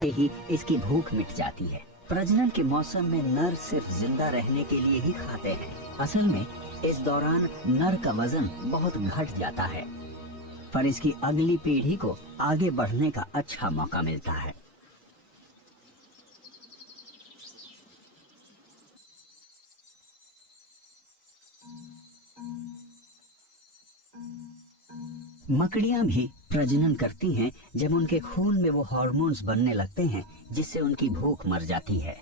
ही इसकी भूख मिट जाती है। प्रजनन के मौसम में नर सिर्फ जिंदा रहने के लिए ही खाते हैं। असल में इस दौरान नर का वजन बहुत घट जाता है, पर इसकी अगली पीढ़ी को आगे बढ़ने का अच्छा मौका मिलता है। मकड़ियां भी प्रजनन करती हैं जब उनके खून में वो हार्मोन्स बनने लगते हैं जिससे उनकी भूख मर जाती है।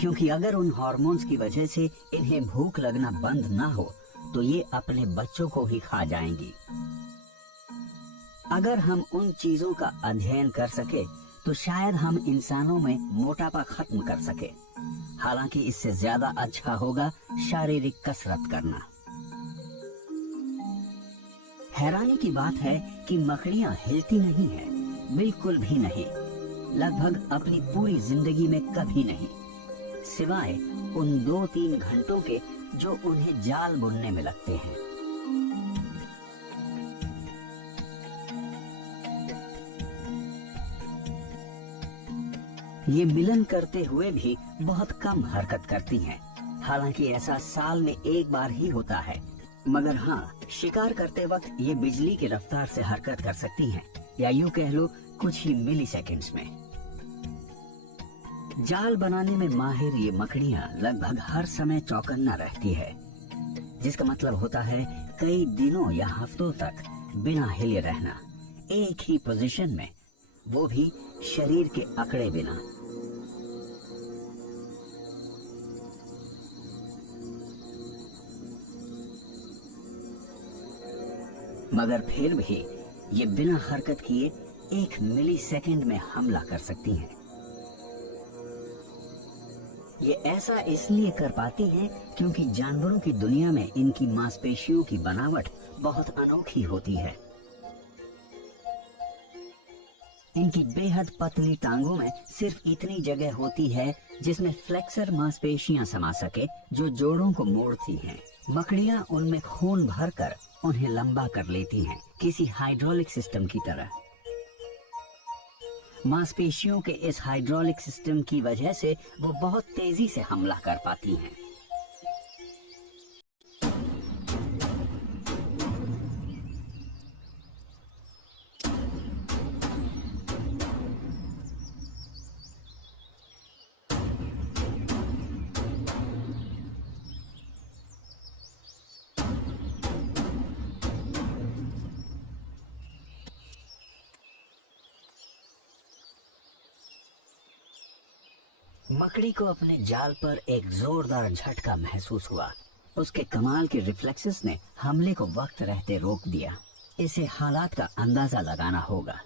क्योंकि अगर उन हार्मोन्स की वजह से इन्हें भूख लगना बंद ना हो तो ये अपने बच्चों को ही खा जाएंगी। अगर हम उन चीजों का अध्ययन कर सके तो शायद हम इंसानों में मोटापा खत्म कर सके। हालांकि इससे ज्यादा अच्छा होगा शारीरिक कसरत करना। हैरानी की बात है कि मकड़ियां हिलती नहीं हैं, बिल्कुल भी नहीं, लगभग अपनी पूरी जिंदगी में कभी नहीं, सिवाय उन 2-3 घंटों के जो उन्हें जाल बुनने में लगते हैं। ये मिलन करते हुए भी बहुत कम हरकत करती हैं। हालांकि ऐसा साल में एक बार ही होता है, मगर हाँ, शिकार करते वक्त ये बिजली की रफ्तार से हरकत कर सकती हैं, या यूं कह लो कुछ ही मिली सेकेंड्स में। जाल बनाने में माहिर ये मकड़ियां लगभग हर समय चौकन्ना रहती है, जिसका मतलब होता है कई दिनों या हफ्तों तक बिना हिले रहना, एक ही पोजीशन में, वो भी शरीर के अकड़े बिना। मगर फिर भी ये बिना हरकत किए 1 मिली सेकेंड में हमला कर सकती हैं। ये ऐसा इसलिए कर पाती हैं क्योंकि जानवरों की दुनिया में इनकी मांसपेशियों की बनावट बहुत अनोखी होती है। इनकी बेहद पतली टांगों में सिर्फ इतनी जगह होती है जिसमें फ्लेक्सर मांसपेशियां समा सके, जो जोड़ों को मोड़ती हैं। मकड़ियां उनमें खून भरकर उन्हें लंबा कर लेती हैं, किसी हाइड्रोलिक सिस्टम की तरह। मांसपेशियों के इस हाइड्रोलिक सिस्टम की वजह से वो बहुत तेजी से हमला कर पाती हैं। मकड़ी को अपने जाल पर एक जोरदार झटका महसूस हुआ। उसके कमाल के रिफ्लेक्सेस ने हमले को वक्त रहते रोक दिया। इसे हालात का अंदाजा लगाना होगा।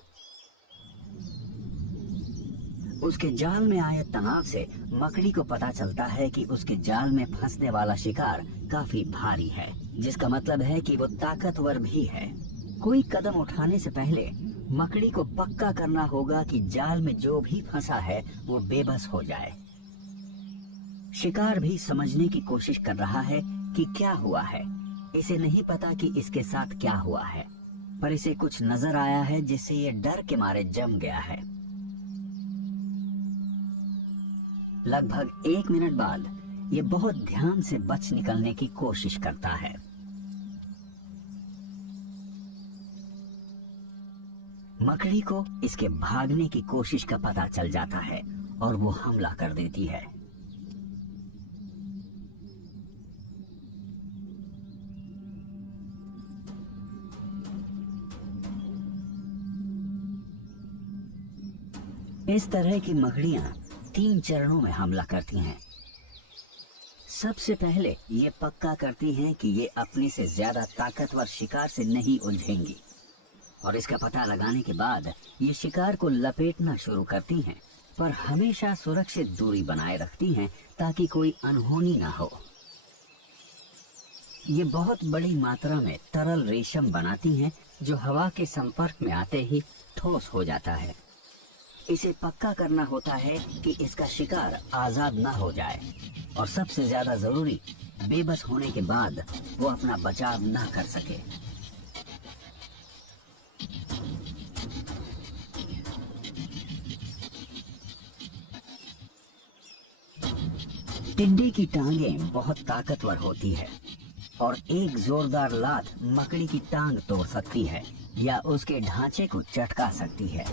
उसके जाल में आए तनाव से मकड़ी को पता चलता है कि उसके जाल में फंसने वाला शिकार काफी भारी है, जिसका मतलब है कि वो ताकतवर भी है। कोई कदम उठाने से पहले मकड़ी को पक्का करना होगा कि जाल में जो भी फंसा है वो बेबस हो जाए। शिकार भी समझने की कोशिश कर रहा है कि क्या हुआ है। इसे नहीं पता कि इसके साथ क्या हुआ है, पर इसे कुछ नजर आया है जिससे ये डर के मारे जम गया है। लगभग 1 मिनट बाद ये बहुत ध्यान से बच निकलने की कोशिश करता है। मकड़ी को इसके भागने की कोशिश का पता चल जाता है और वो हमला कर देती है। इस तरह की मकड़ियां 3 चरणों में हमला करती हैं। सबसे पहले ये पक्का करती हैं कि ये अपने से ज्यादा ताकतवर शिकार से नहीं उलझेंगी, और इसका पता लगाने के बाद ये शिकार को लपेटना शुरू करती हैं, पर हमेशा सुरक्षित दूरी बनाए रखती हैं ताकि कोई अनहोनी ना हो। ये बहुत बड़ी मात्रा में तरल रेशम बनाती हैं जो हवा के संपर्क में आते ही ठोस हो जाता है। इसे पक्का करना होता है कि इसका शिकार आजाद ना हो जाए, और सबसे ज्यादा जरूरी, बेबस होने के बाद वो अपना बचाव ना कर सके। टिंडे की टांगें बहुत ताकतवर होती है और एक जोरदार लात मकड़ी की टांग तोड़ सकती है या उसके ढांचे को चटका सकती है।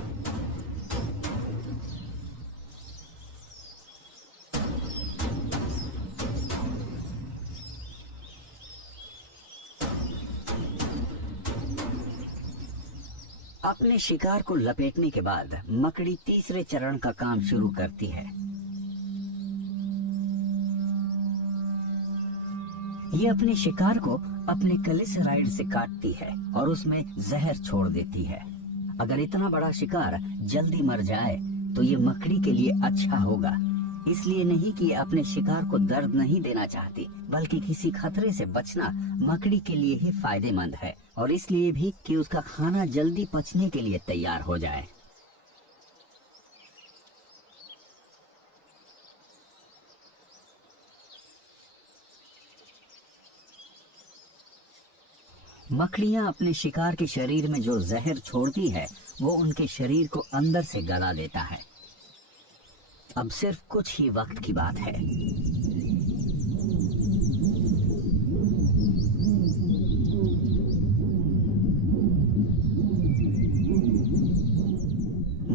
अपने शिकार को लपेटने के बाद मकड़ी तीसरे चरण का काम शुरू करती है। ये अपने शिकार को अपने ग्लिसराइड से काटती है और उसमें जहर छोड़ देती है। अगर इतना बड़ा शिकार जल्दी मर जाए तो ये मकड़ी के लिए अच्छा होगा, इसलिए नहीं कि अपने शिकार को दर्द नहीं देना चाहती, बल्कि किसी खतरे से बचना मकड़ी के लिए ही फायदेमंद है और इसलिए भी कि उसका खाना जल्दी पचने के लिए तैयार हो जाए। मकड़ियां अपने शिकार के शरीर में जो जहर छोड़ती है वो उनके शरीर को अंदर से गला देता है। अब सिर्फ कुछ ही वक्त की बात है।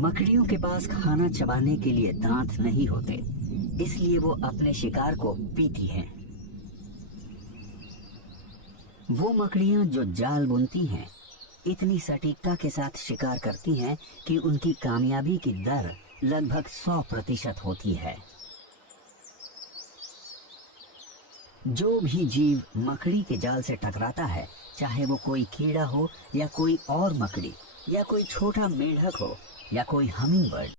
मकड़ियों के पास खाना चबाने के लिए दांत नहीं होते, इसलिए वो अपने शिकार को पीती हैं। वो मकड़ियां जो जाल बुनती हैं, इतनी सटीकता के साथ शिकार करती हैं कि उनकी कामयाबी की दर लगभग 100% होती है। जो भी जीव मकड़ी के जाल से टकराता है, चाहे वो कोई कीड़ा हो या कोई और मकड़ी या कोई छोटा मेंढक हो या कोई हमिंग बर्ड,